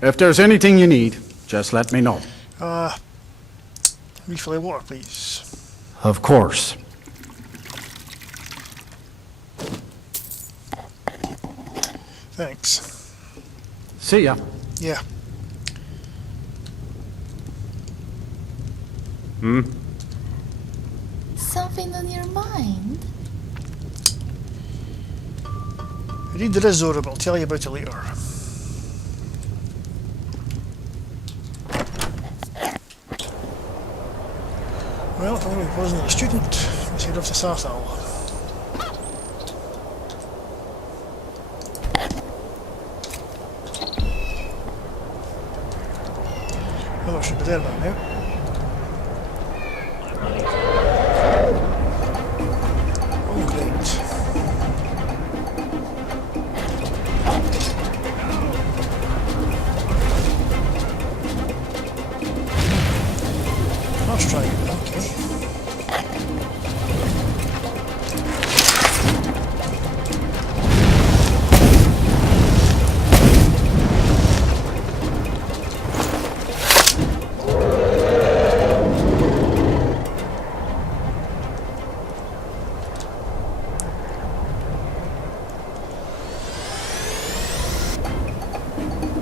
If there's anything you need, just let me know. Refill of water, please. Of course. Thanks. See ya. Yeah. Something on your mind? Read the Rizzo, but I'll tell you about it later. Well, if I'm going to be posing as a student, let's head off to Sarthal. Well, I should be there by now. Oh, great. Let's try it, okay.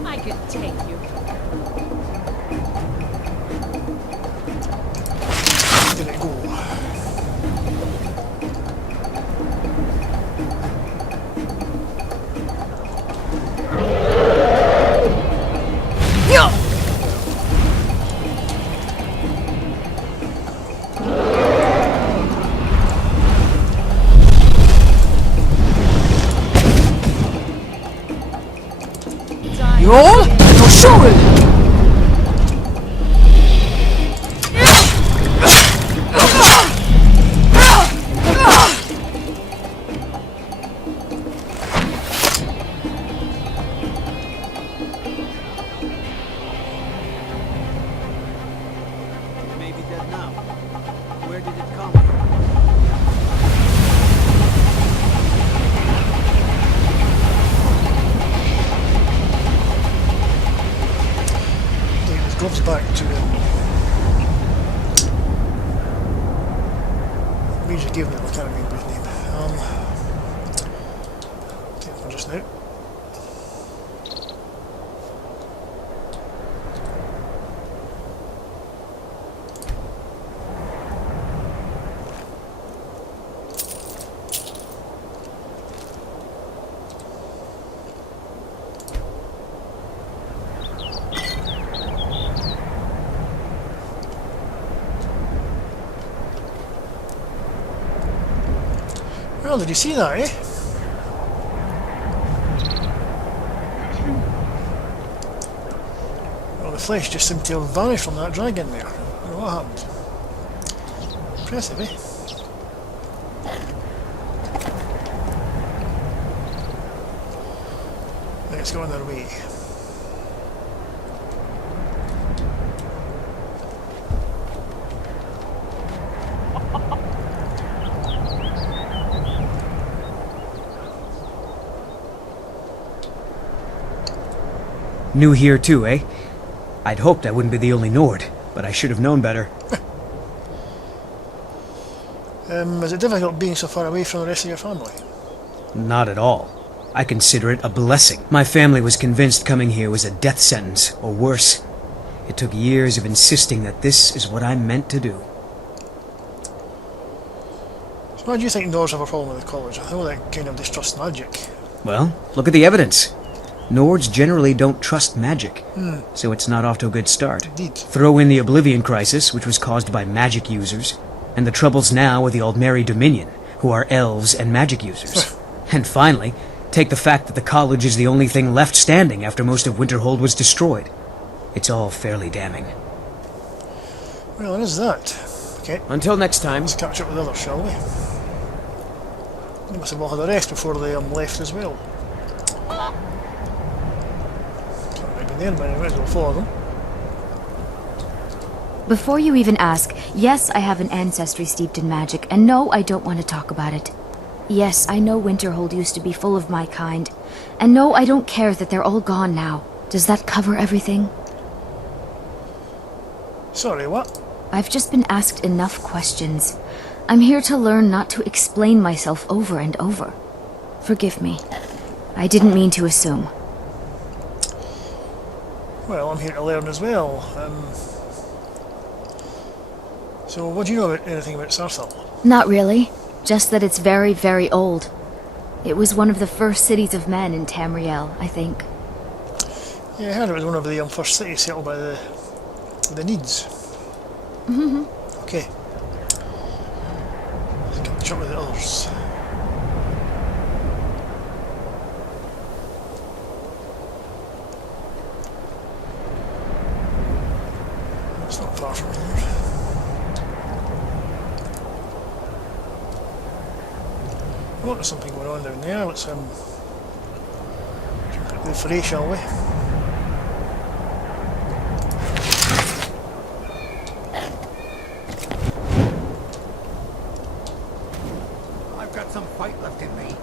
I could take you. Did it go? Roll? No sure! May be dead now. Where did it come from? It goes back to we just gave him I can't remember his name. Take it for just now. Well, did you see that, eh? Well, the flesh just seemed to have vanished from that dragon there. I don't know what happened. Impressive, eh? Let's go on their way. New here too, eh? I'd hoped I wouldn't be the only Nord, but I should have known better. Is it difficult being so far away from the rest of your family? Not at all. I consider it a blessing. My family was convinced coming here was a death sentence, or worse. It took years of insisting that this is what I'm meant to do. So why do you think Nords have a problem with the college? I know they kind of distrust magic. Well, look at the evidence. Nords generally don't trust magic, so it's not off to a good start. Indeed. Throw in the Oblivion Crisis, which was caused by magic users, and the troubles now with the Aldmeri Dominion, who are elves and magic users. And finally, take the fact that the college is the only thing left standing after most of Winterhold was destroyed. It's all fairly damning. Well, there is that. Okay, Until next time. let's catch up with the others, shall we? They must have all had a rest before they left as well. in there, man. I might as well follow them. Before you even ask, yes, I have an ancestry steeped in magic, and no, I don't want to talk about it. Yes, I know Winterhold used to be full of my kind, and no, I don't care that they're all gone now. Does that cover everything? Sorry, what? I've just been asked enough questions. I'm here to learn not to explain myself over and over. Forgive me. I didn't mean to assume. Well, I'm here to learn as well. So, what do you know about anything about Sarthal? Not really. Just that it's very, very old. It was one of the first cities of men in Tamriel, I think. Yeah, I heard it was one of the first cities settled by the Needs. Okay. Let's catch up with the others. It's not far from here. Oh, there's something going on down there. Let's jump the fray, shall we? I've got some fight left in me.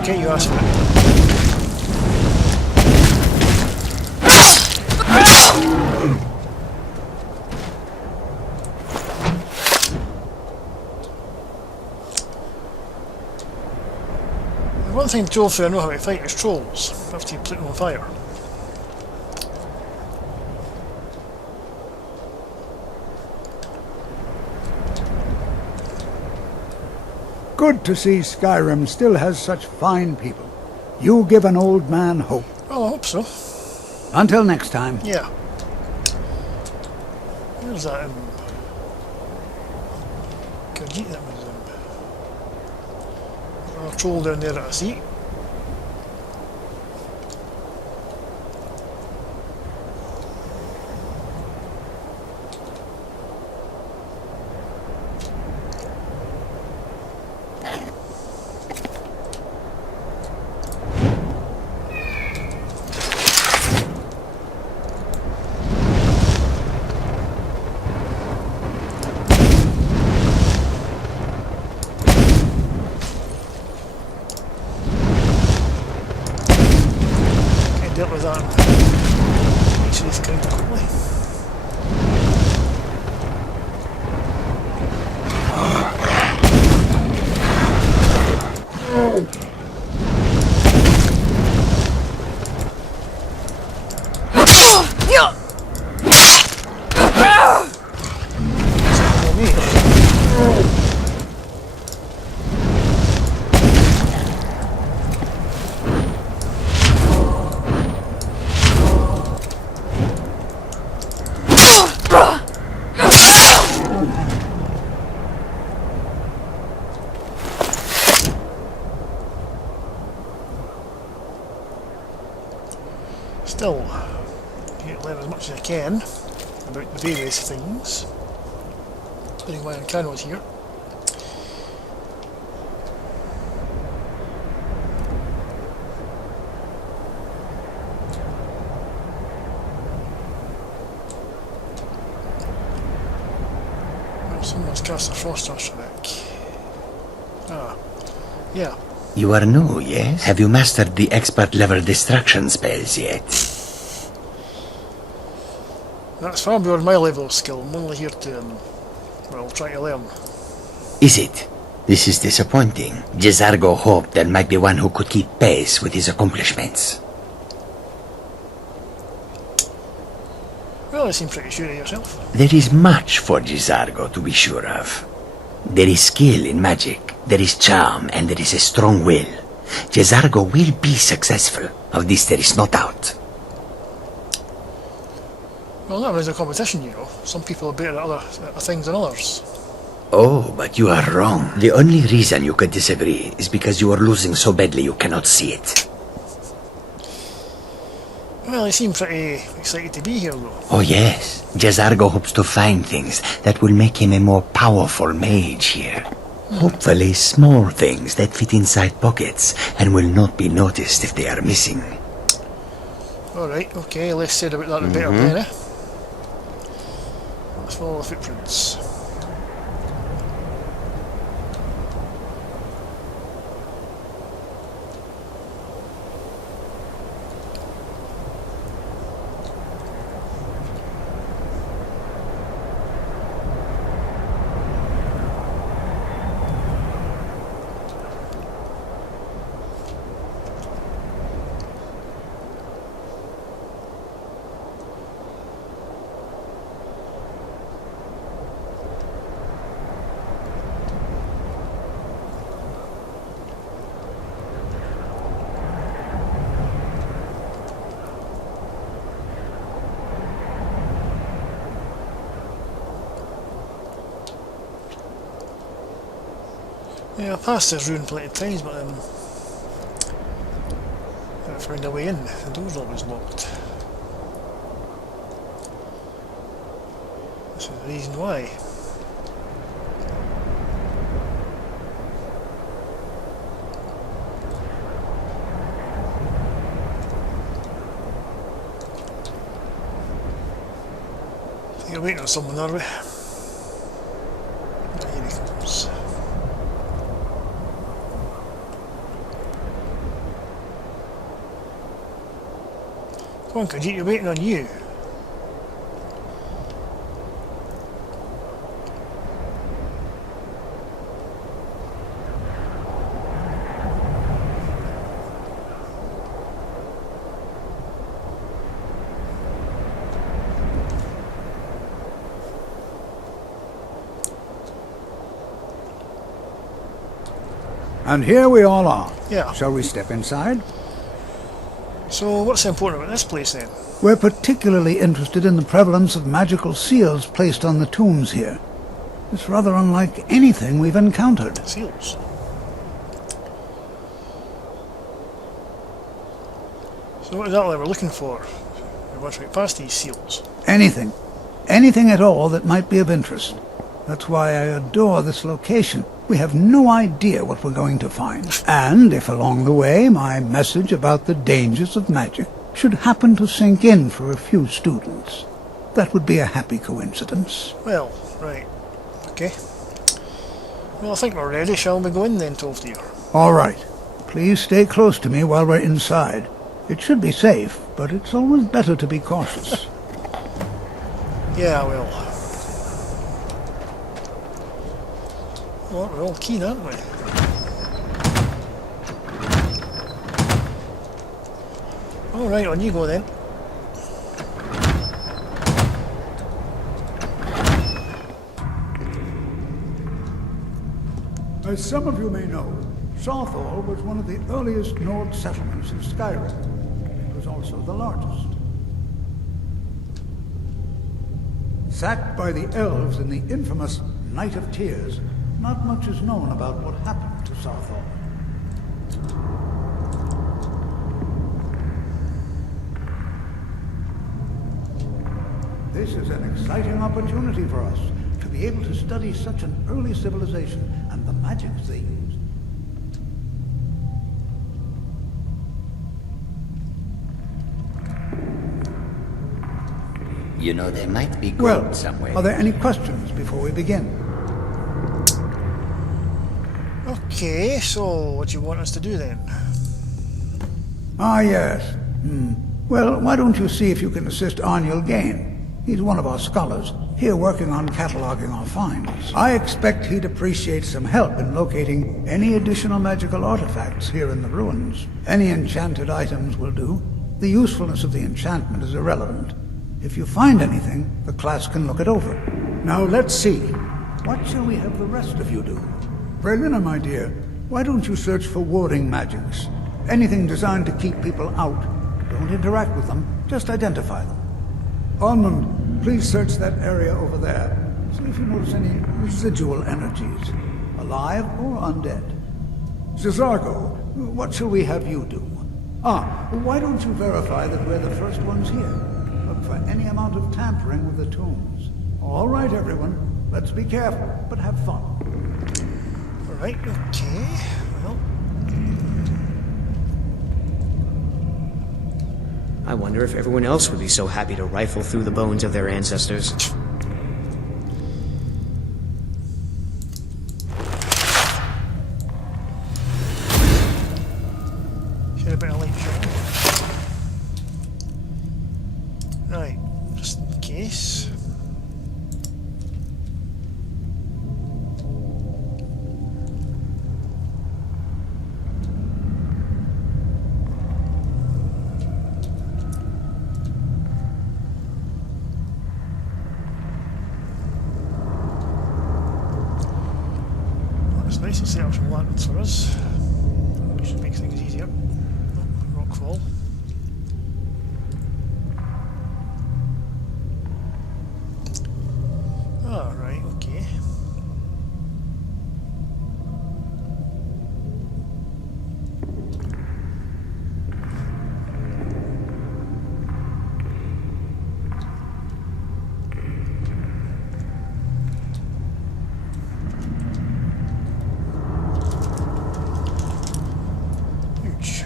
Okay, you asked for it. One thing Trollfair know how to fight is trolls after you put them on fire. Good to see Skyrim still has such fine people. You give an old man hope. Well, I hope so. Until next time. Yeah. Where's that? Khajiit, that was a troll down there that I see. Dealt with that. Each of these kind of quickly. Still, you learn as much as I can about the various things, including my encounters here. Well, someone's cast a frost back. Ah, yeah. You are new, yes? Have you mastered the expert-level distraction spells yet? That's far beyond my level of skill. I'm only here to, well, try to learn. Is it? This is disappointing. Jezargo hoped there might be one who could keep pace with his accomplishments. Well, you seem pretty sure of yourself. There is much for Jezargo to be sure of. There is skill in magic, there is charm, and there is a strong will. Jezargo will be successful. Of this there is no doubt. Well, that was a competition, you know. Some people are better at things than others. Oh, but you are wrong. The only reason you could disagree is because you are losing so badly you cannot see it. Well, they seem pretty excited to be here, though. Oh yes, Jezargo hopes to find things that will make him a more powerful mage here. Hopefully small things that fit inside pockets and will not be noticed if they are missing. Alright, okay, less said about that the better then, eh? Let's follow the footprints. Yeah, I passed this room plenty of times, but can't find a way in. The door's always locked. This is the reason why. I think you're waiting on someone, are we? Here he comes. Come on, Khajiit, you're waiting on you. And here we all are. Yeah. Shall we step inside? So, what's important about this place then? We're particularly interested in the prevalence of magical seals placed on the tombs here. It's rather unlike anything we've encountered. Seals. So what exactly we're looking for? We want to get past these seals. Anything. Anything at all that might be of interest. That's why I adore this location. We have no idea what we're going to find. And if along the way my message about the dangers of magic should happen to sink in for a few students, that would be a happy coincidence. Well, right. Okay. Well, I think we're ready. Shall we go in then, Tolfdir? All right. Please stay close to me while we're inside. It should be safe, but it's always better to be cautious. Yeah, I will. Well, we're all keen, aren't we? Alright, on you go then. As some of you may know, Southall was one of the earliest Nord settlements of Skyrim. It was also the largest. Sacked by the elves in the infamous Night of Tears, not much is known about what happened to Southall. This is an exciting opportunity for us to be able to study such an early civilization and the magics they used. You know, there might be gold Well, somewhere. are there any questions before we begin? Okay, so what do you want us to do then? Ah, yes. Well, why don't you see if you can assist Arniel Gain? He's one of our scholars, here working on cataloging our finds. I expect he'd appreciate some help in locating any additional magical artifacts here in the ruins. Any enchanted items will do. The usefulness of the enchantment is irrelevant. If you find anything, the class can look it over. Now let's see. What shall we have the rest of you do? Brelina, my dear, why don't you search for warding magics? Anything designed to keep people out. Don't interact with them, just identify them. Almond, please search that area over there. See if you notice any residual energies, alive or undead. Zizargo, what shall we have you do? Why don't you verify that we're the first ones here? Look for any amount of tampering with the tombs. All right, everyone. Let's be careful, but have fun. Alright, okay. Well, I wonder if everyone else would be so happy to rifle through the bones of their ancestors. should have been a light shot. Right, just in case. It's nice to set up some lanterns for us. Which should make things easier. Oh, rock fall. Oh, right, okay. Huge.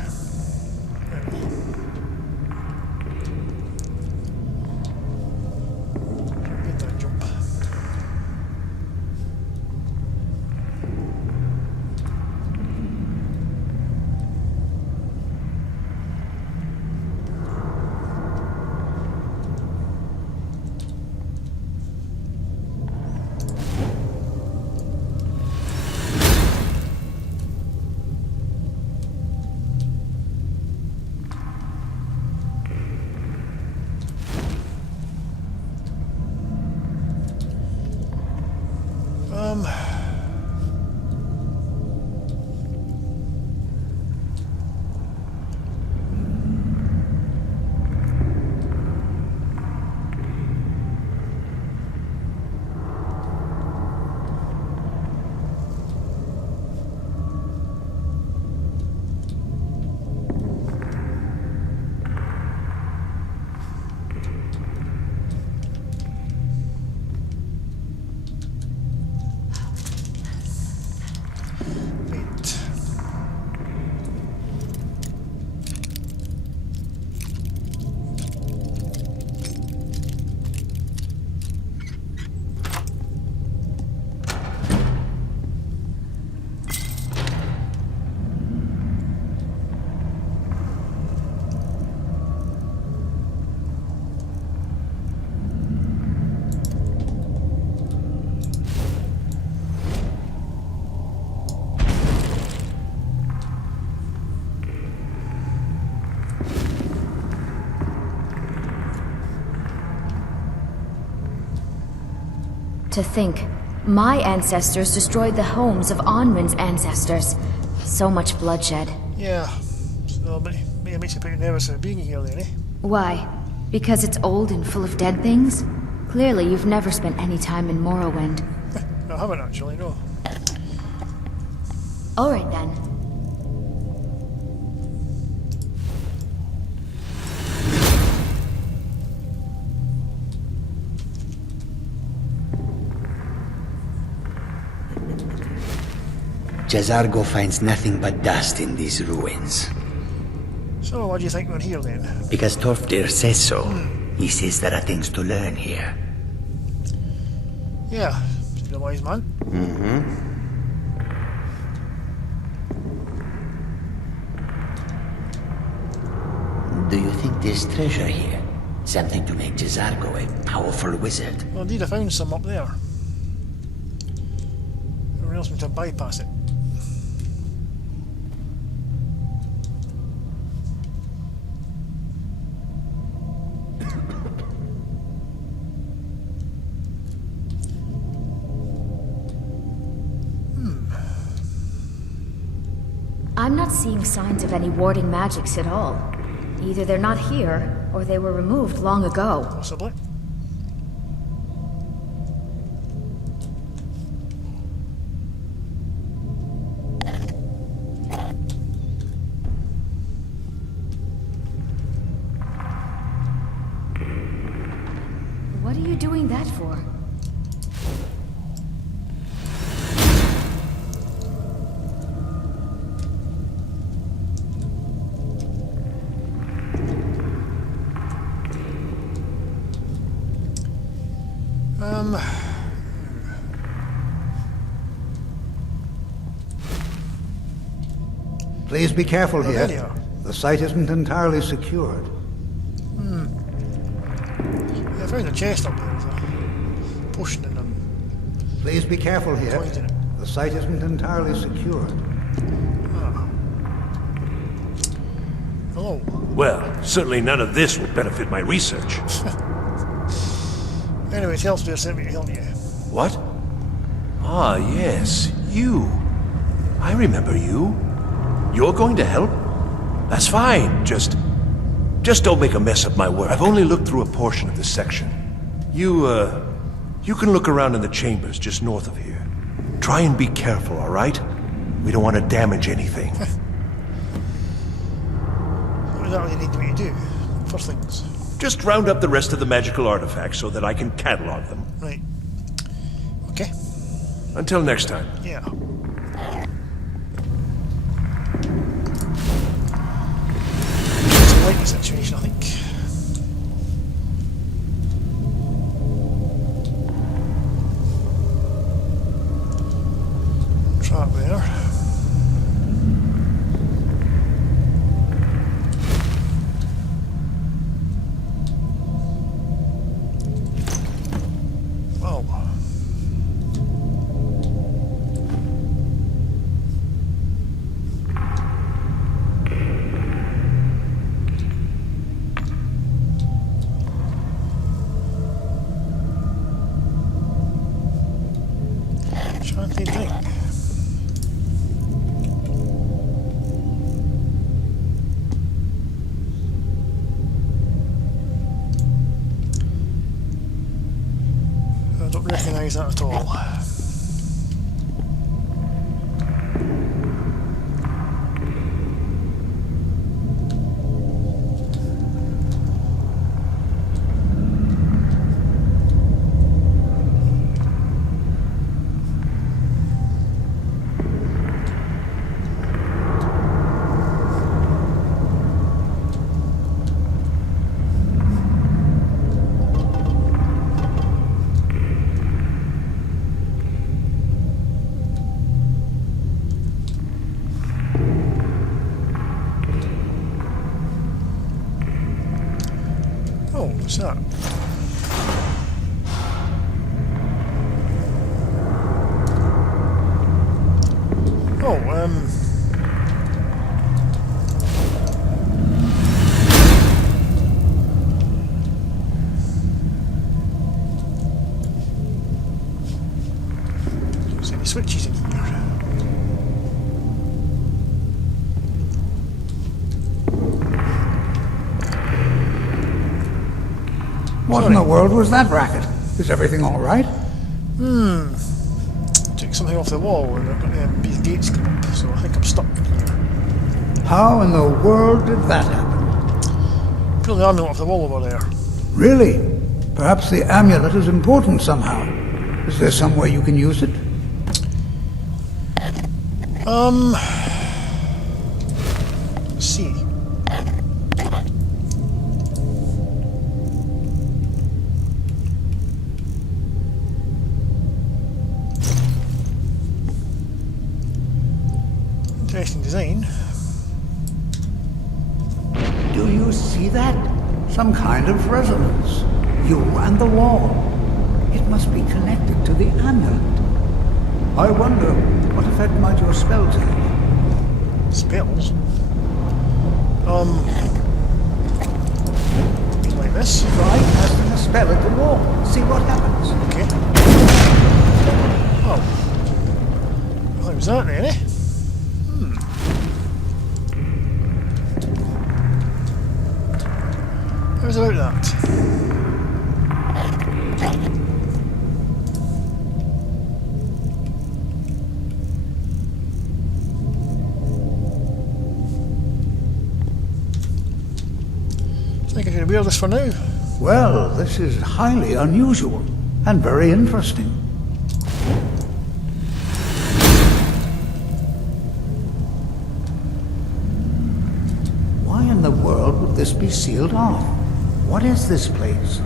Get that jump. Um, wait. To think, my ancestors destroyed the homes of Onwin's ancestors. So much bloodshed. Yeah, so but it makes you pretty nervous about being here then, eh? Why? Because it's old and full of dead things? Clearly, you've never spent any time in Morrowind. No, I haven't actually, no. Alright then. Jazargo finds nothing but dust in these ruins. So, why do you think we're here then? Because Torfdir says so. He says there are things to learn here. Yeah, seems a wise man. Do you think there's treasure here? Something to make Jazargo a powerful wizard? Well, indeed, I found some up there. Everyone else went to bypass it. I'm not seeing signs of any warding magics at all. Either they're not here, or they were removed long ago. Possibly. that for? Please be careful Oh, there you here. are. The site isn't entirely secured. Yeah, I found a chest up there. There's a potion in them. Please be careful here. Coins in it. The site isn't entirely secured. Hello. Well, certainly none of this will benefit my research. Anyway, Telstra sent me to help you. What? Ah, yes, you. I remember you. You're going to help? That's fine. Just don't make a mess of my work. I've only looked through a portion of this section. You can look around in the chambers just north of here. Try and be careful, all right? We don't want to damage anything. What does that really need me to do? First things. Just round up the rest of the magical artifacts so that I can catalog them. Right. Okay. Until next time. Yeah. It's a likely situation, I think. Trap there. Wow. Shanty drink. I don't recognise that at all. Oh, what's that? Oh, there's any switches in here. What in the world was that racket? Is everything all right? Took something off the wall and I've got these gates come up, so I think I'm stuck in here. How in the world did that happen? Pull the amulet off the wall over there. Really? Perhaps the amulet is important somehow. Is there some way you can use it? Let's see. Interesting design. Do you see that? Some kind of resonance. You and the wall. It must be connected to the amulet. I wonder, what effect might your spell take? Spells. Like this. Try casting a spell at the wall. See what happens. Okay. Oh. Well, was that then, eh? How's about that? I think I'm going to wear this for now. Well, this is highly unusual. and very interesting. Why in the world would this be sealed off? What is this place?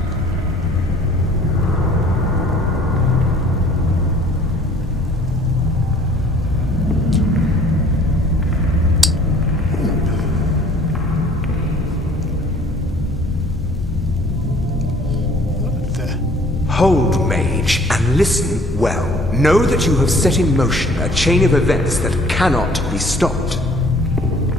What the... Hold, mage, and listen well. Know that you have set in motion a chain of events that cannot be stopped.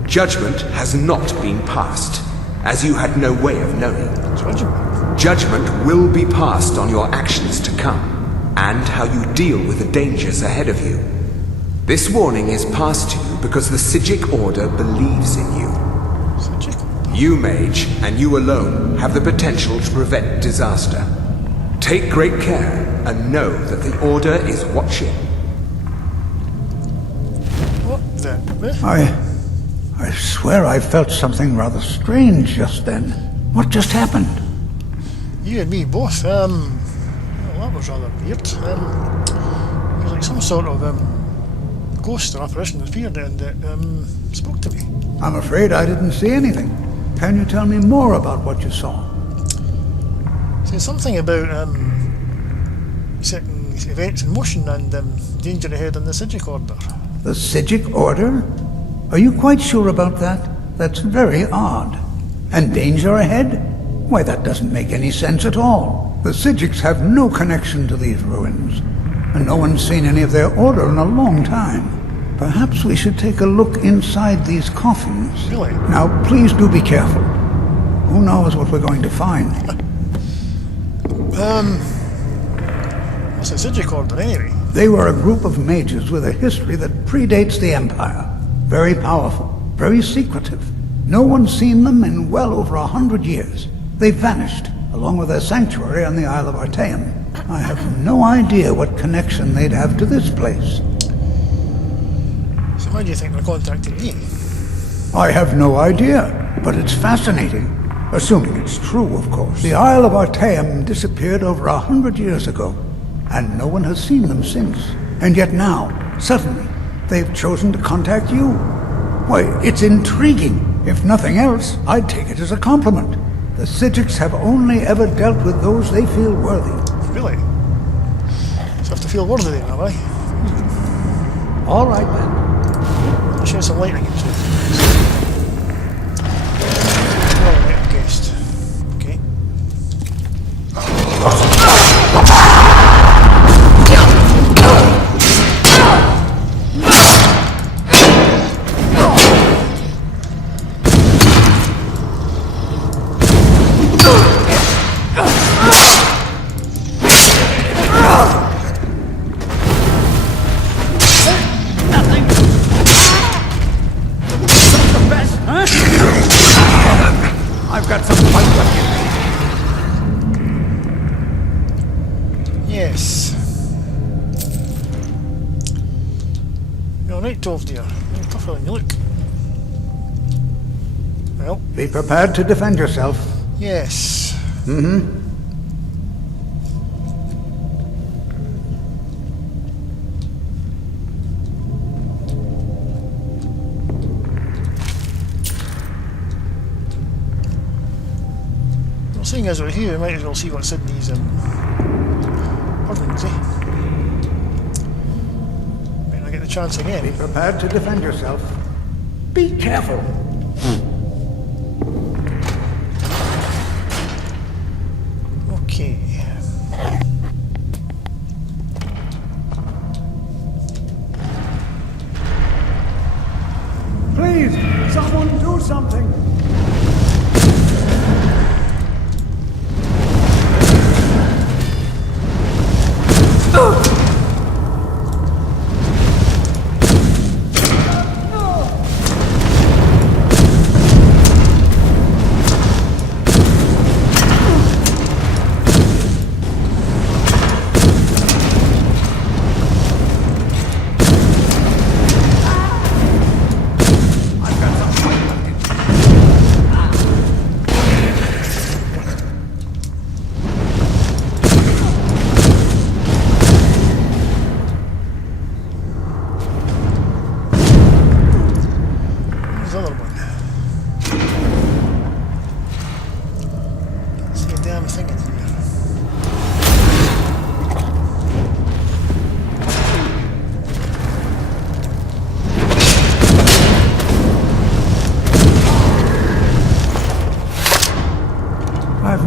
Judgment has not been passed, as you had no way of knowing. Judgment? Judgment will be passed on your actions to come, and how you deal with the dangers ahead of you. This warning is passed to you because the Psijic Order believes in you. Psijic? You, mage, and you alone, have the potential to prevent disaster. Take great care, and know that the Order is watching. What the... I swear I felt something rather strange just then. What just happened? You and me both, well, that was rather weird. It was like some sort of, ghost or apparition appeared and it, spoke to me. I'm afraid I didn't see anything. Can you tell me more about what you saw? Said something about, setting events in motion and, danger ahead in the Psijic Order. The Psijic Order? Are you quite sure about that? That's very odd. And danger ahead? Why, that doesn't make any sense at all. The Psijics have no connection to these ruins, and no one's seen any of their order in a long time. Perhaps we should take a look inside these coffins. Really? Now, please do be careful. Who knows what we're going to find? What's the Psijic Order anyway? They were a group of mages with a history that predates the Empire. Very powerful, very secretive. No one's seen them in well over 100 years. They vanished, along with their sanctuary on the Isle of Artaeum. I have no idea what connection they'd have to this place. So why do you think they're contacting me? I have no idea, but it's fascinating. Assuming it's true, of course. The Isle of Artaeum disappeared over 100 years ago, and no one has seen them since. And yet now, suddenly, they've chosen to contact you. Why, it's intriguing. If nothing else, I'd take it as a compliment. The Psijics have only ever dealt with those they feel worthy. Really? So I have to feel worthy then, have I? All right, then. I'll share some light against it. Well, I might have guessed. Okay. I've got some fight left in me. Yes. You're alright, Tove dear. You're tougher than you look. Well, Be prepared to defend yourself. yes. Mm-hmm. Well, seeing as we're here, we might as well see what's in these, ordnance, eh? Might not get the chance Be again. prepared to defend yourself. Be careful. Okay. Please, someone do something.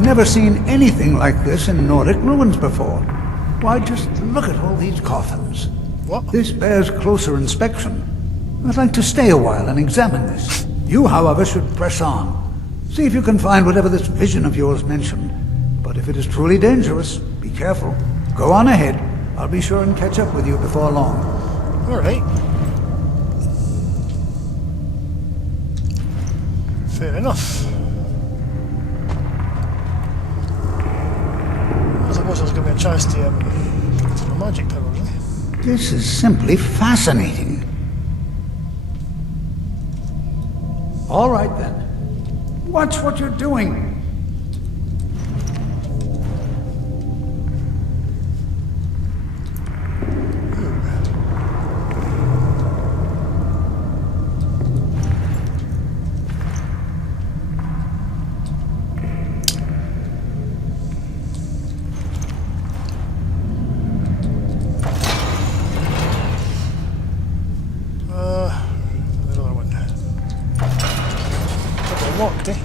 never seen anything like this in Nordic ruins before. Why, just look at all these coffins. What? This bears closer inspection. I'd like to stay a while and examine this. You, however, should press on. See if you can find whatever this vision of yours mentioned. But if it is truly dangerous, be careful. Go on ahead. I'll be sure and catch up with you before long. Alright. Fair enough. I suppose there's going to be a chance to the magic power, really. This is simply fascinating. All right, then. Watch what you're doing. Another one. Double locked, eh?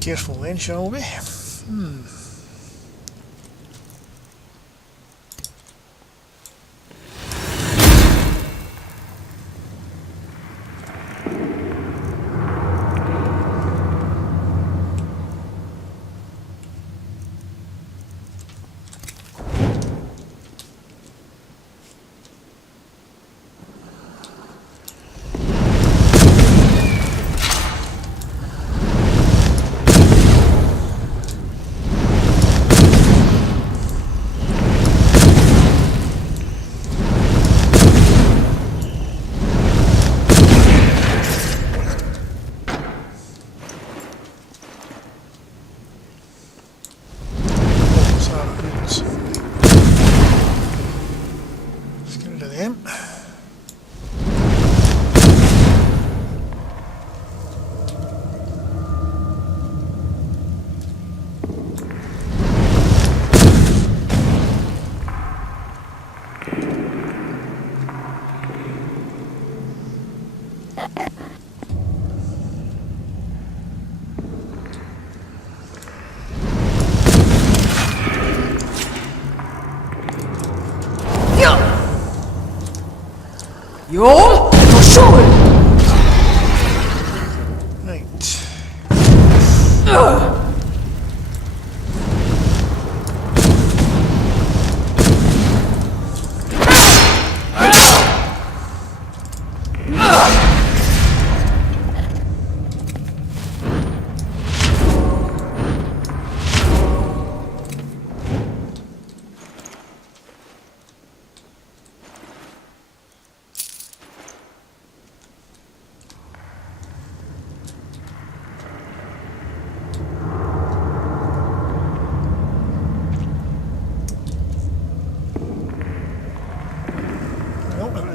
Careful then, shall we? You'll show it! Right.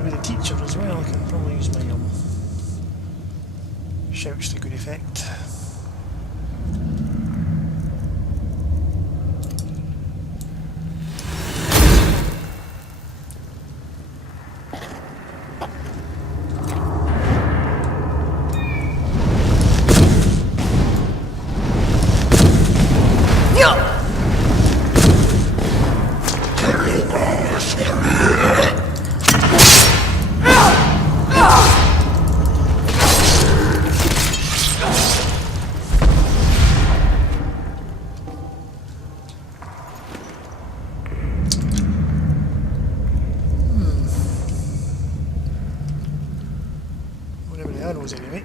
With a teacher as well, I can probably use my shouts to good effect. Whatever the arrows anyway.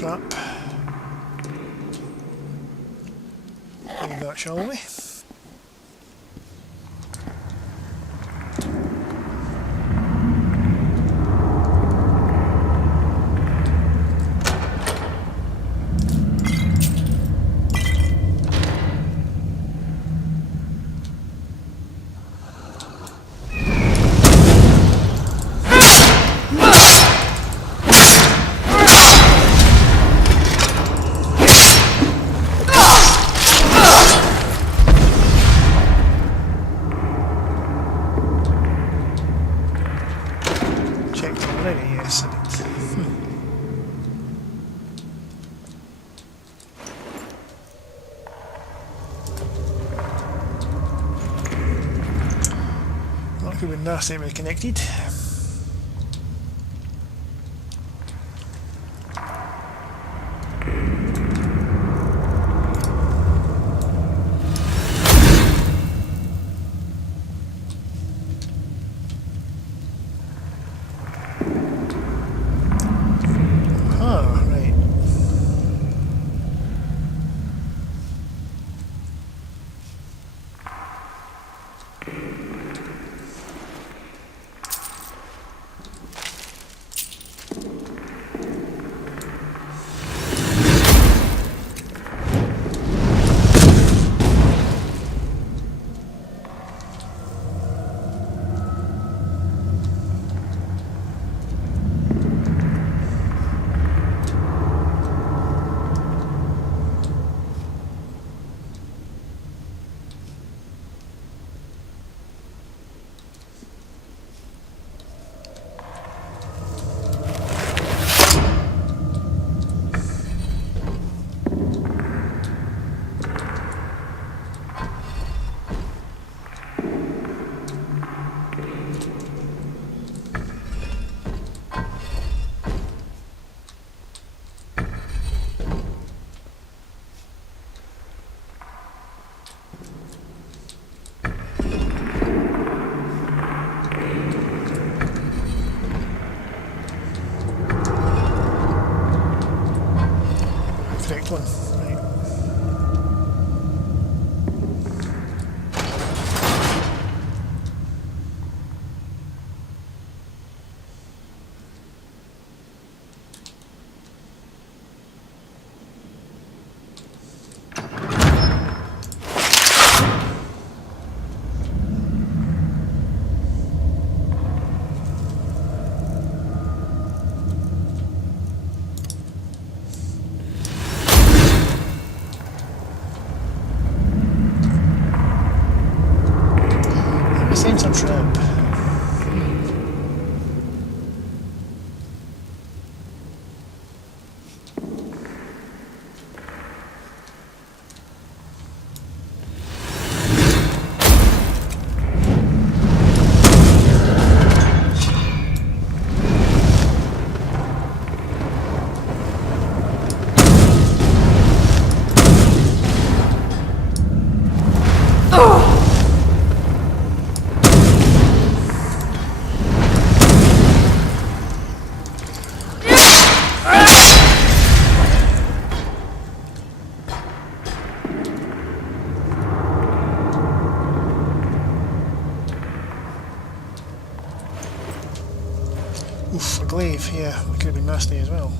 trap. Leave that, shall we? Checked already, yes, I did. That could be nasty if we're connected. Ah, right. Correct one. Right. Seems a trap. Oof, a glaive, yeah, that could have been nasty as well.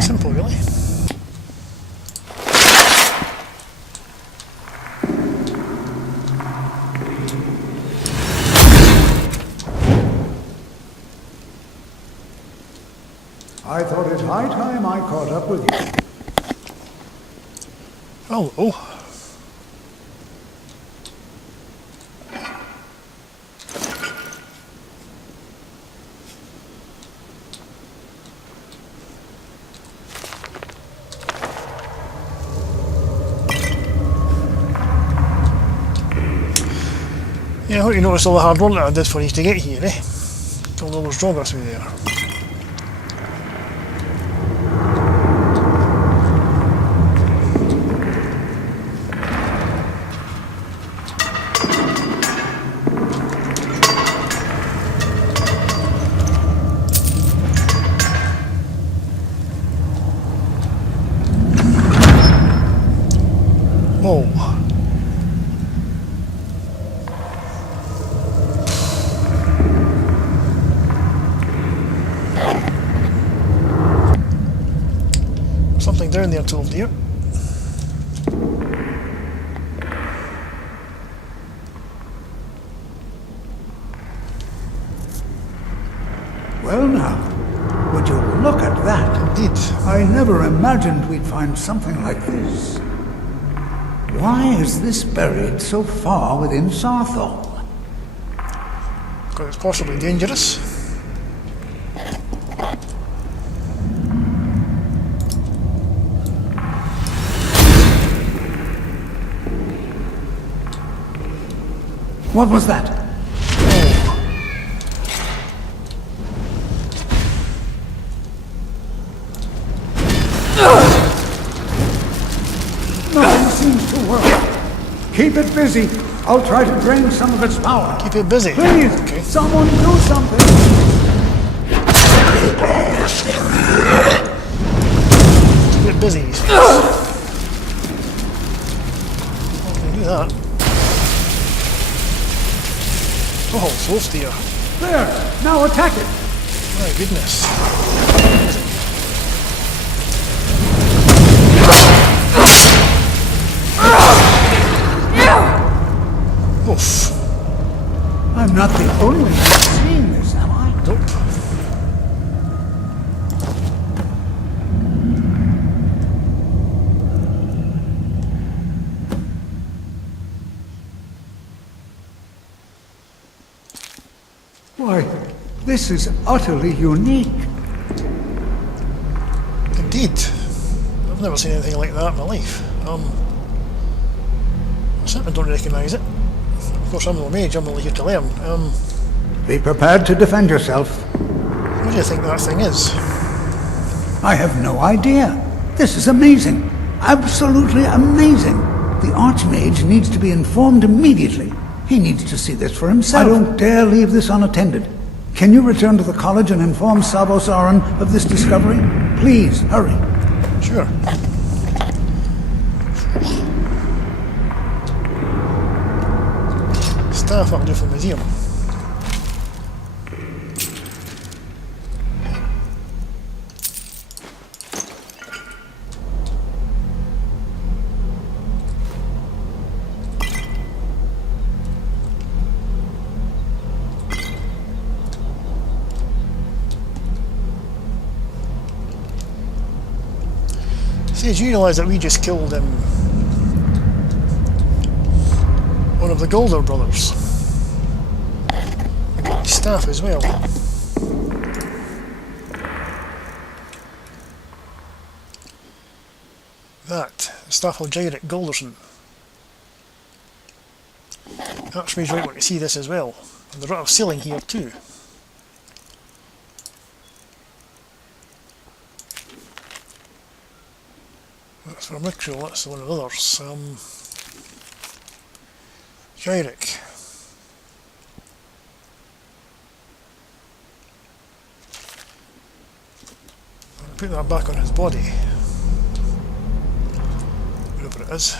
Simple, really. I thought it high time I caught up with you. Hello. Yeah, I hope you noticed all the hard work that I did for you to get here, eh? All those drawbacks through there. Whoa. Something down there, told dear. Well now, would you look at that? Indeed. I never imagined we'd find something like this. Why is this buried so far within Sarthol? Because it's possibly dangerous. What was that? Nothing seems to work. Keep it busy. I'll try to drain some of its power. Keep it busy. Please, Okay. someone do something. Keep it busy. I can do that. Oh, so dear. There, now attack it. My goodness. Oof. I'm not the only one seeing this, am I? Nope. Why, this is utterly unique. Indeed. I've never seen anything like that in my life. I certainly don't recognise it. Of course, I'm no mage, I'm only here to learn. Be prepared to defend yourself. What do you think that thing is? I have no idea. This is amazing. Absolutely amazing. The Archmage needs to be informed immediately. He needs to see this for himself. I don't dare leave this unattended. Can you return to the college and inform Savos Aran of this discovery? Please, hurry. Sure. Staff that'll do for the museum. See, did you realise that we just killed one of the Golder brothers? We got his staff as well. That, staff of Jairek Golderson. Archmage might want to see this as well. And there's a lot of ceiling here too. That's for MacLeod, that's one of the others. Jairek. I'll put that back on his body. Whatever it is.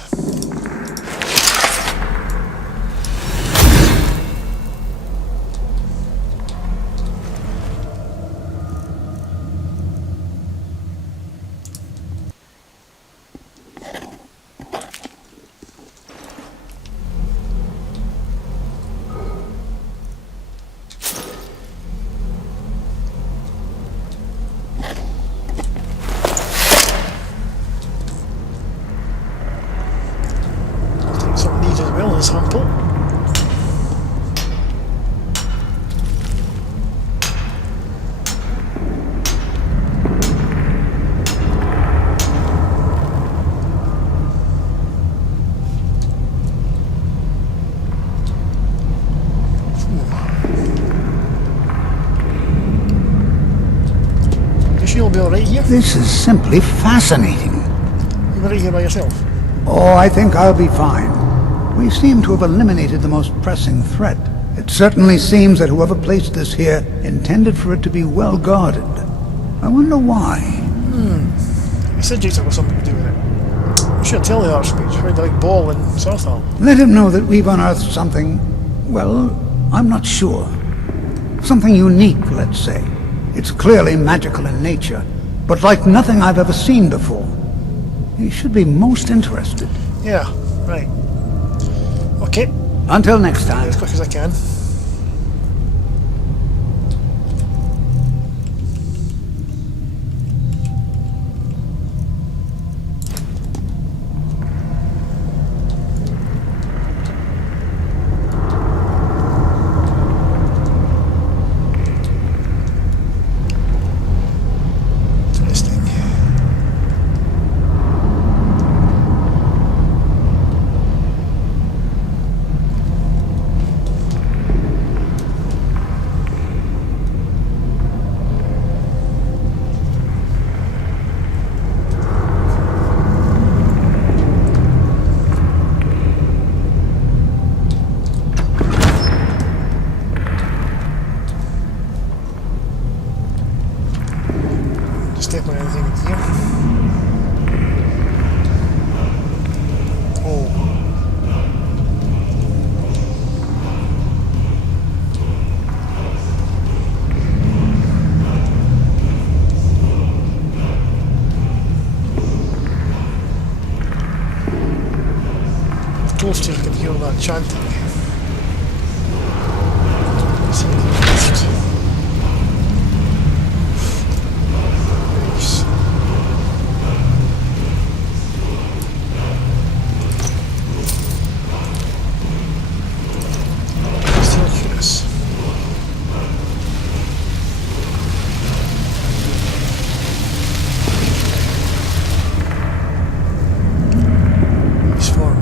be alright here? This is simply fascinating. You be right here by yourself? Oh, I think I'll be fine. We seem to have eliminated the most pressing threat. It certainly seems that whoever placed this here intended for it to be well guarded. I wonder why. The Sigils have something to do with it. We should tell the Archmage. Found a big ball in Southall. Let him know that we've unearthed something, well, I'm not sure. Something unique, let's say. It's clearly magical in nature, but like nothing I've ever seen before. He should be most interested. Yeah, right. Okay, Until next time. as quick as I can. Interesting. Step on anything here. Oh. Toasty can hear that chanting. See anything left. Nice. Still curious. Nice form.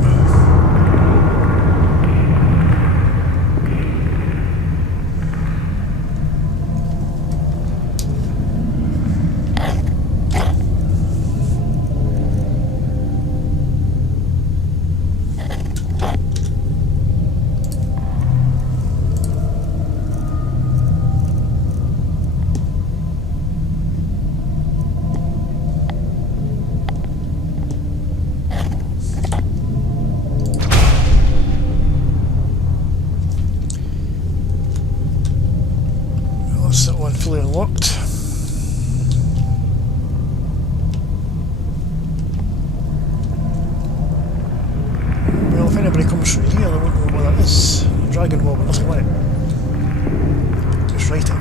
That's that one fully unlocked. Well, if anybody comes through here, they won't know what that is. Dragon Ball, but nothing like it. Just writing.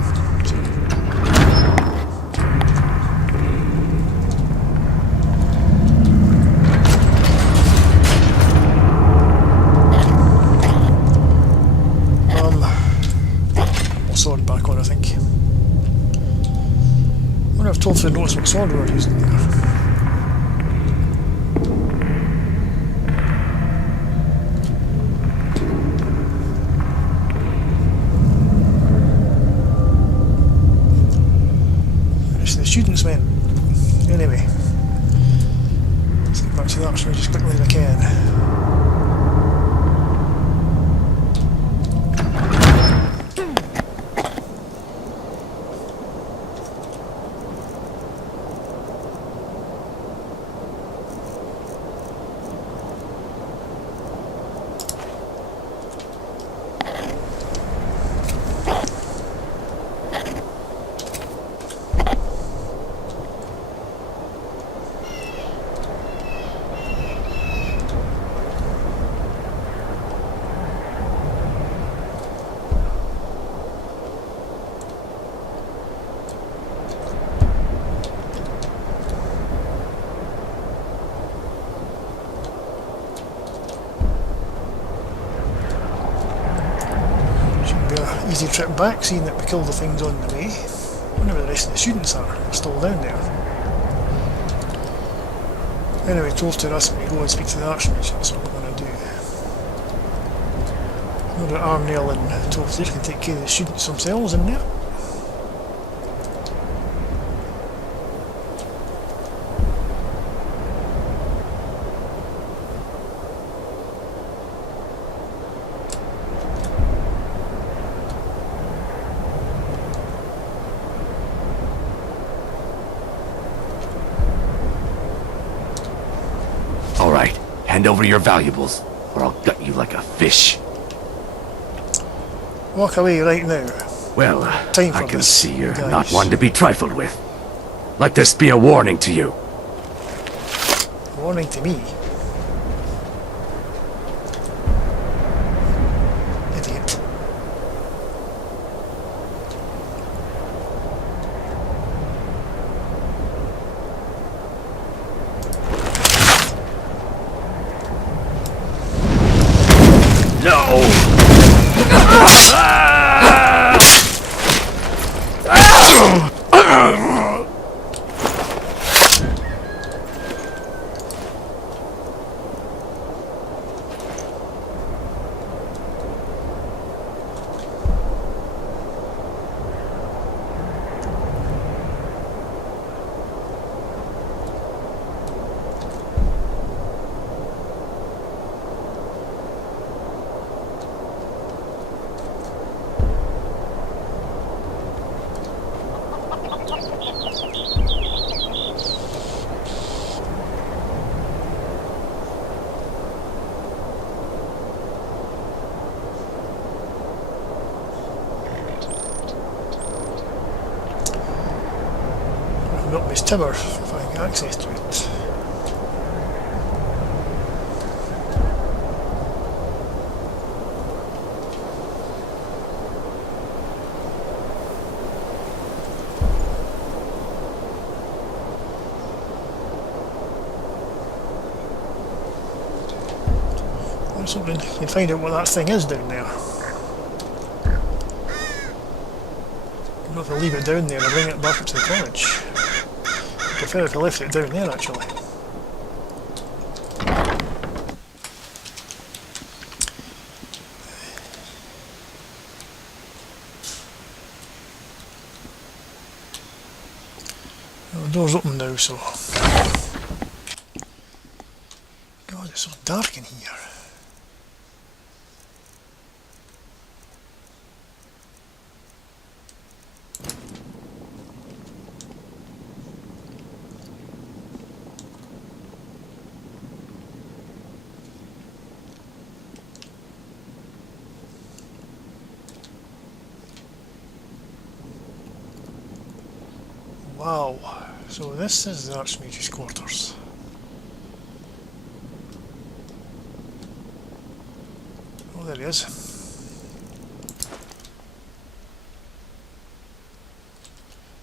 Sword back on, I think. I wonder if Tolfrey knows what sword we were using there. So the students went. Anyway. Let's get back to the Archmage as quickly as I can. Easy trip back, seeing that we killed the things on the way. I wonder where the rest of the students are. They're still down there. Anyway, told to us we go and speak to the Archmage. That's what we're going to do. I know that Armnail and Tolfdir can take care of the students themselves in there. hand over your valuables, or I'll gut you like a fish. Walk away right now. Well, Time for I can this, see you're guys. not one to be trifled with. Let this be a warning to you. Warning to me. Idiot. No! Not Miss Timber if I get access to it. Or something. You can find out what that thing is down there. I don't know if I leave it down there and bring it back up to the college. I prefer if I left it down there actually. Well, the door's open now, so. God, it's so dark in here. Wow, so this is the Archmage's quarters. Oh, there he is.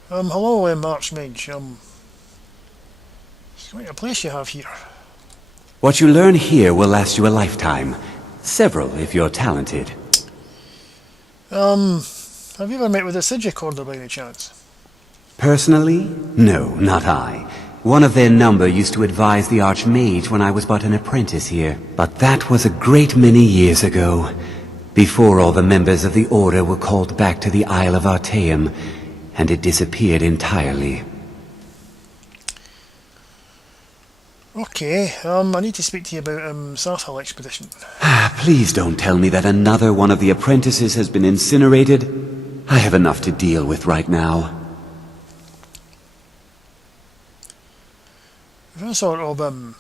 Hello, Archmage. It's quite a place you have here. What you learn here will last you a lifetime. Several, if you're talented. Have you ever met with a Sigicorder by any chance? Personally? No, not I. One of their number used to advise the Archmage when I was but an apprentice here. But that was a great many years ago, before all the members of the Order were called back to the Isle of Artaeum, and it disappeared entirely. Okay, I need to speak to you about Safhal expedition. Please don't tell me that another one of the apprentices has been incinerated. I have enough to deal with right now. Some sort of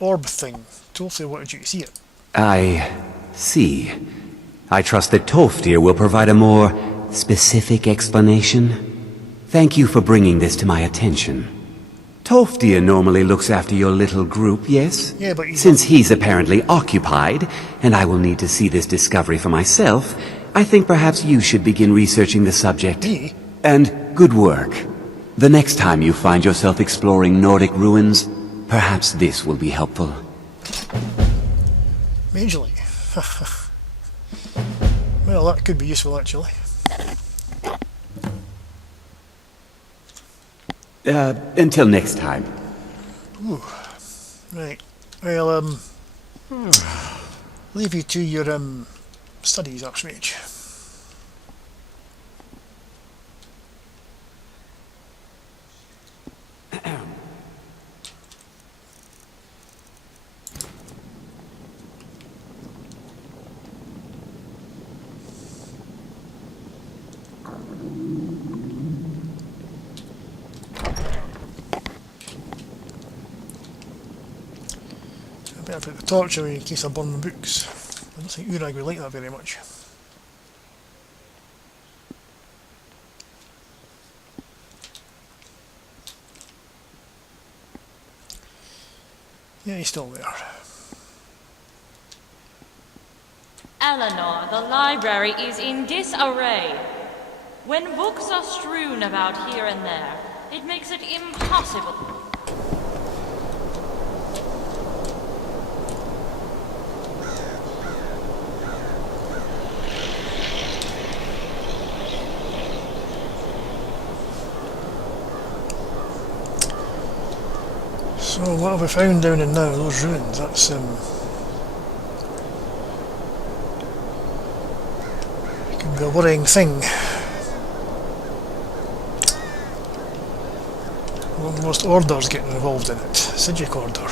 orb thing. Totally wanted you to see it. I see. I trust that Tolfdir will provide a more specific explanation. Thank you for bringing this to my attention. Tolfdir normally looks after your little group, yes? Yeah, but since he's apparently occupied, and I will need to see this discovery for myself, I think perhaps you should begin researching the subject. Me? And good work. The next time you find yourself exploring Nordic ruins, perhaps this will be helpful. Majorly. Well, that could be useful, actually. Until next time. Ooh. Right. Well, leave you to your, studies, Archmage. better put the torch away in case I burn the books. I don't think Urag would like that very much. Yeah, he's still there. Eleanor, the library is in disarray. When books are strewn about here and there, it makes it impossible. So what have we found down in now? Those ruins, that's can be a worrying thing. Almost orders getting involved in it. Sijic order.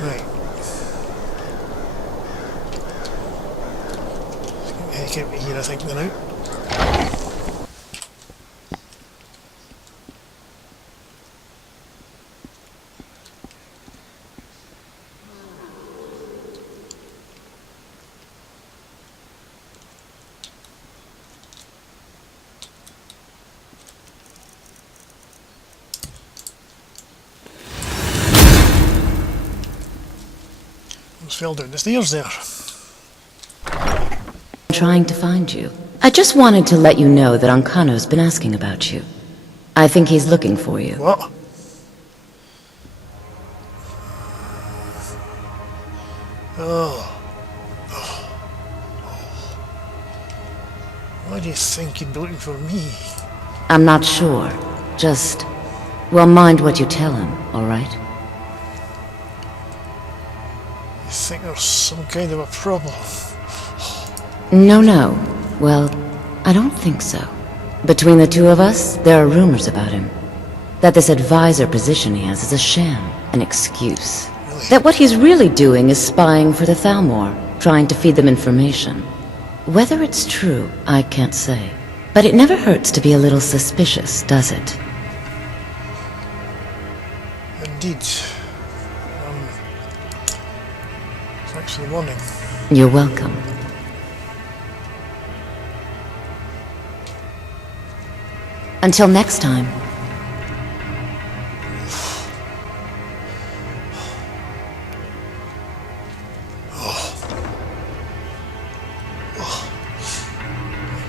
Right. Let's get the heck out of here, I think, now. Fell down the stairs there. Trying to find you. I just wanted to let you know that Ancano's been asking about you. I think he's looking for you. What? Why do you think he'd be looking for me? I'm not sure. Just, well, mind what you tell him, all right? I think there's some kind of a problem. No. Well, I don't think so. Between the two of us, there are rumors about him. That this advisor position he has is a sham, an excuse. Really? That what he's really doing is spying for the Thalmor, trying to feed them information. Whether it's true, I can't say. But it never hurts to be a little suspicious, does it? Indeed. Thanks for the warning. You're welcome. Until next time. He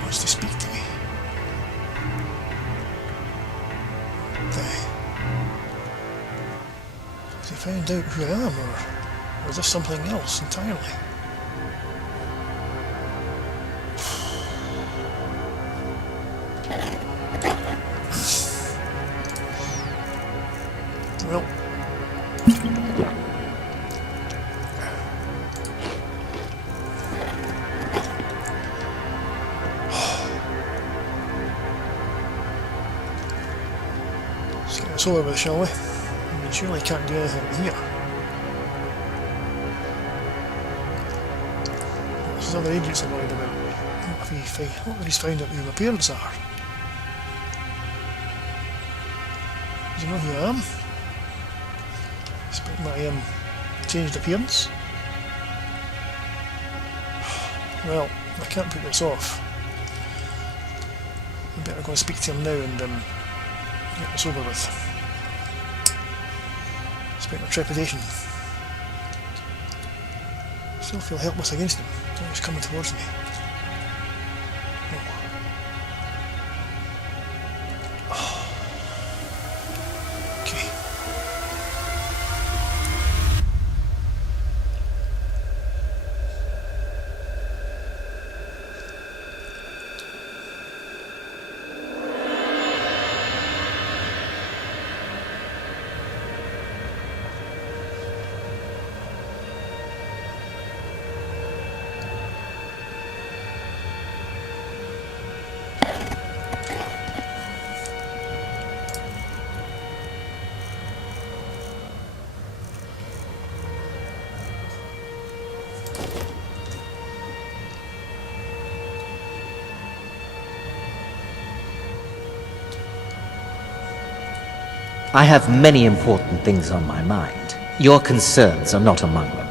wants to speak to me. Has he found out who I am, or is this something else entirely? Well, let's get this over with, shall we? I mean, surely can't do anything here. What's his other agents are worried about? What if he's found out who my parents are? Does he know who I am? Despite my changed appearance? Well, I can't put this off. I better go and speak to him now and get this over with. Despite my trepidation. I still feel helpless against him. He's always coming towards me. Okay. I have many important things on my mind. Your concerns are not among them.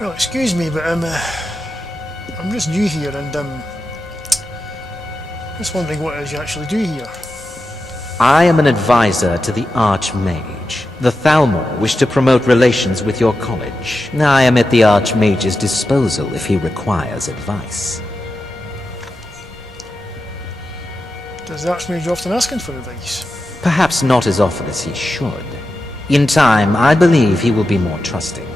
Well, excuse me, but I'm just new here and just wondering what it is you actually do here. I am an advisor to the Archmage. The Thalmor wish to promote relations with your college. I am at the Archmage's disposal if he requires advice. Does the Archmage often asking for advice? Perhaps not as often as he should. In time, I believe he will be more trusting.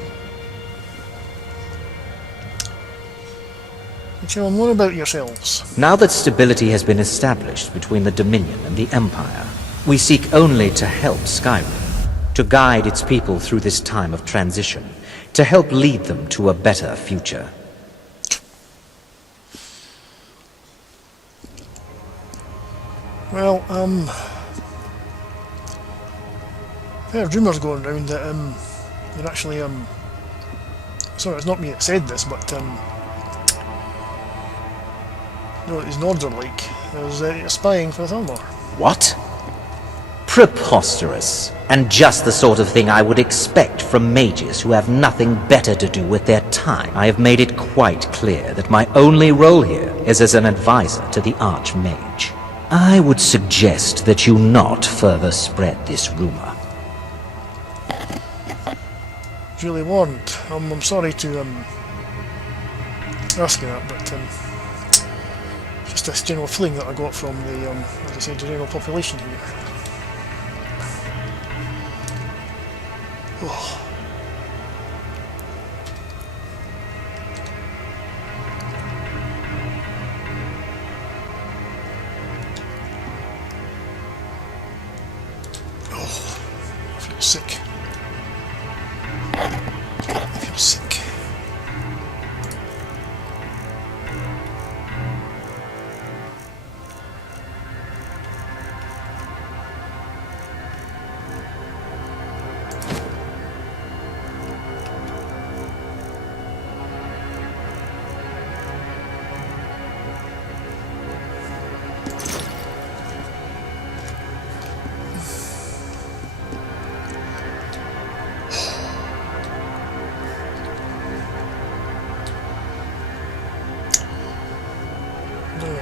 Tell me more about yourselves. Now that stability has been established between the Dominion and the Empire, we seek only to help Skyrim, to guide its people through this time of transition, to help lead them to a better future. Well, there are rumours going around that you're actually sorry, it's not me that said this, but you know what these nods are like. There's spying for the Thalmor. What? Preposterous. And just the sort of thing I would expect from mages who have nothing better to do with their time. I have made it quite clear that my only role here is as an advisor to the Archmage. I would suggest that you not further spread this rumor. Really warned. I'm sorry to ask you that, but just this general feeling that I got from the, as I said, the general population here. Oh. Oh, I feel sick. I feel sick.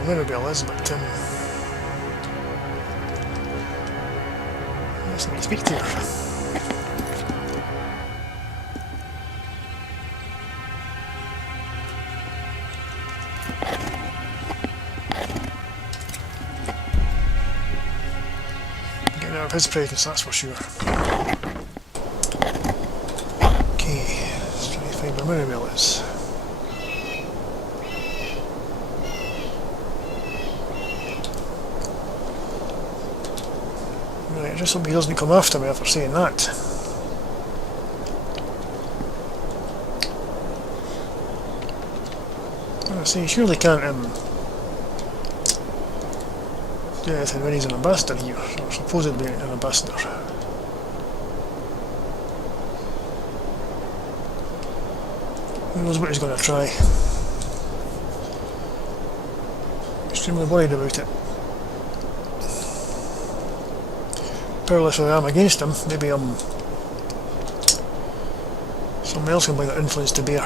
Mirabelle is, but let me speak to her. Getting out of his presence, that's for sure. Okay, let's try to find where Mirabelle is. Right, just hope he doesn't come after me after saying that. I say, he surely can't do anything when he's an ambassador here, or supposedly an ambassador. Who knows what he's going to try. Extremely worried about it. Powerless I am against him, maybe someone else can bring that influence to bear.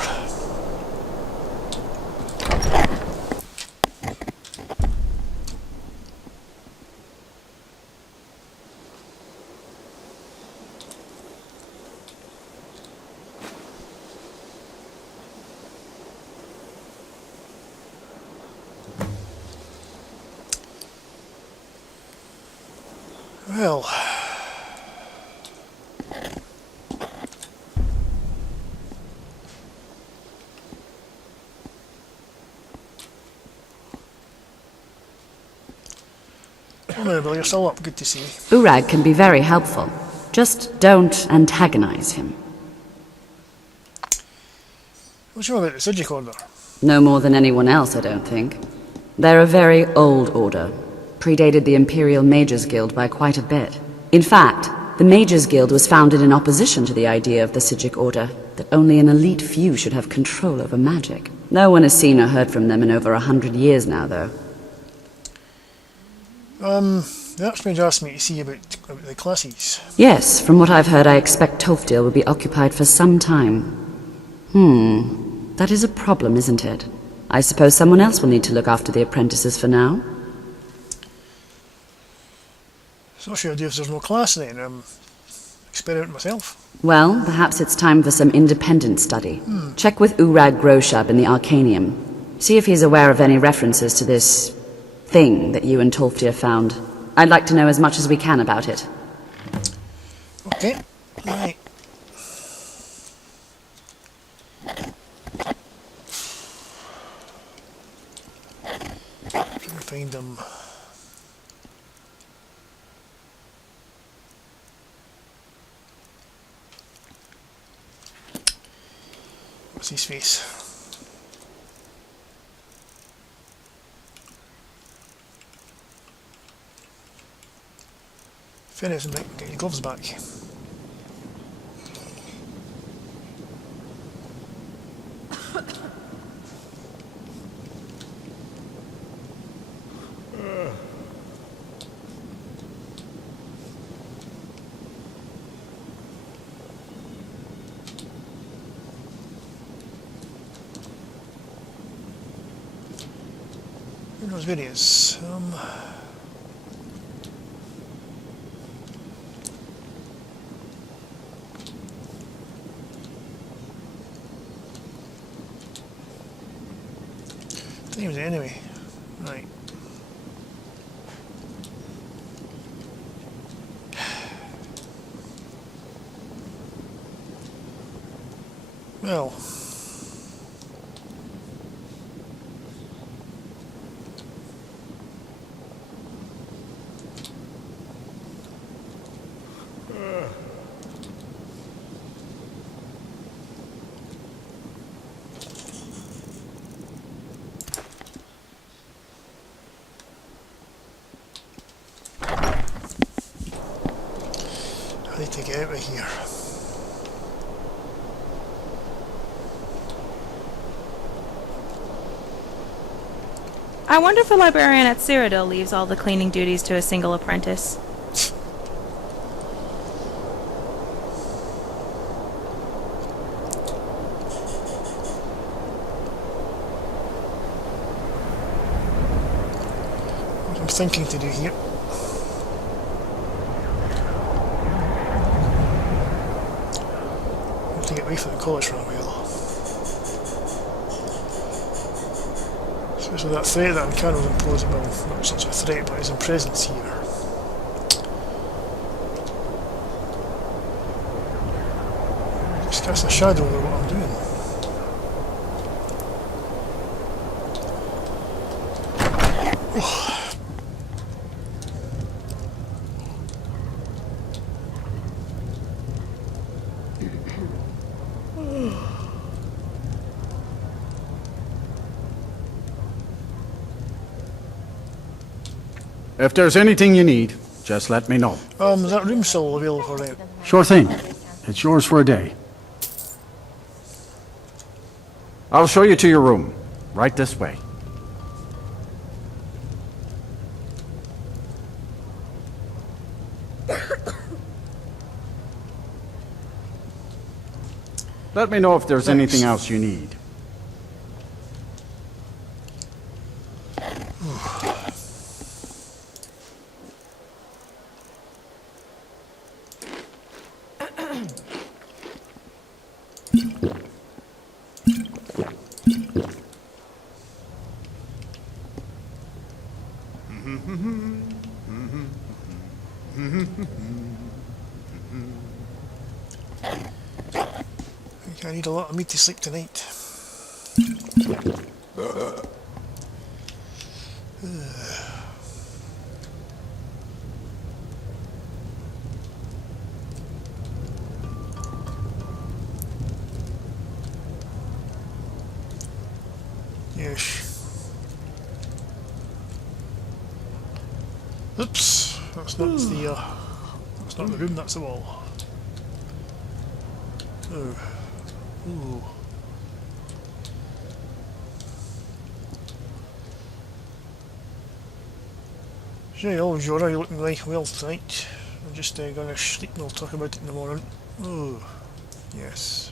Well, Mirabelle, you're still up. Good to see you. Urag can be very helpful. Just don't antagonize him. What's wrong about the Sijic Order? No more than anyone else, I don't think. They're a very old order. Predated the Imperial Mages Guild by quite a bit. In fact, the Mages Guild was founded in opposition to the idea of the Sijic Order, that only an elite few should have control over magic. No one has seen or heard from them in over 100 years now, though. The Archmage asked me to see about the classes. Yes, from what I've heard, I expect Tolfdale will be occupied for some time. That is a problem, isn't it? I suppose someone else will need to look after the apprentices for now. So what should I do if there's no class then? Experiment myself? Well, perhaps it's time for some independent study. Check with Urag Groshab in the Arcanium. See if he's aware of any references to this thing that you and Tolfdir found. I'd like to know as much as we can about it. Okay, right. Trying to find them. What's his face? Finish and get your gloves back. Who knows where he is? He was anyway. Right. Well. I need to get out of here. I wonder if a librarian at Cyrodiil leaves all the cleaning duties to a single apprentice. What I'm thinking to do here. To get away from the college for a while. Especially that threat that Uncano was imposing, well, not such a threat, but his presence here. Just cast a shadow over what I'm doing. If there's anything you need, just let me know. Is that room still available for rent? Sure thing. It's yours for a day. I'll show you to your room. Right this way. Let me know if there's anything else you need. I need a lot of meat to sleep tonight. Yes. Oops, that's not the room, that's the wall. Oh. Ooh. So, oh, Jorah, you're looking right well tonight. I'm just gonna sleep and we'll talk about it in the morning. Oh, yes.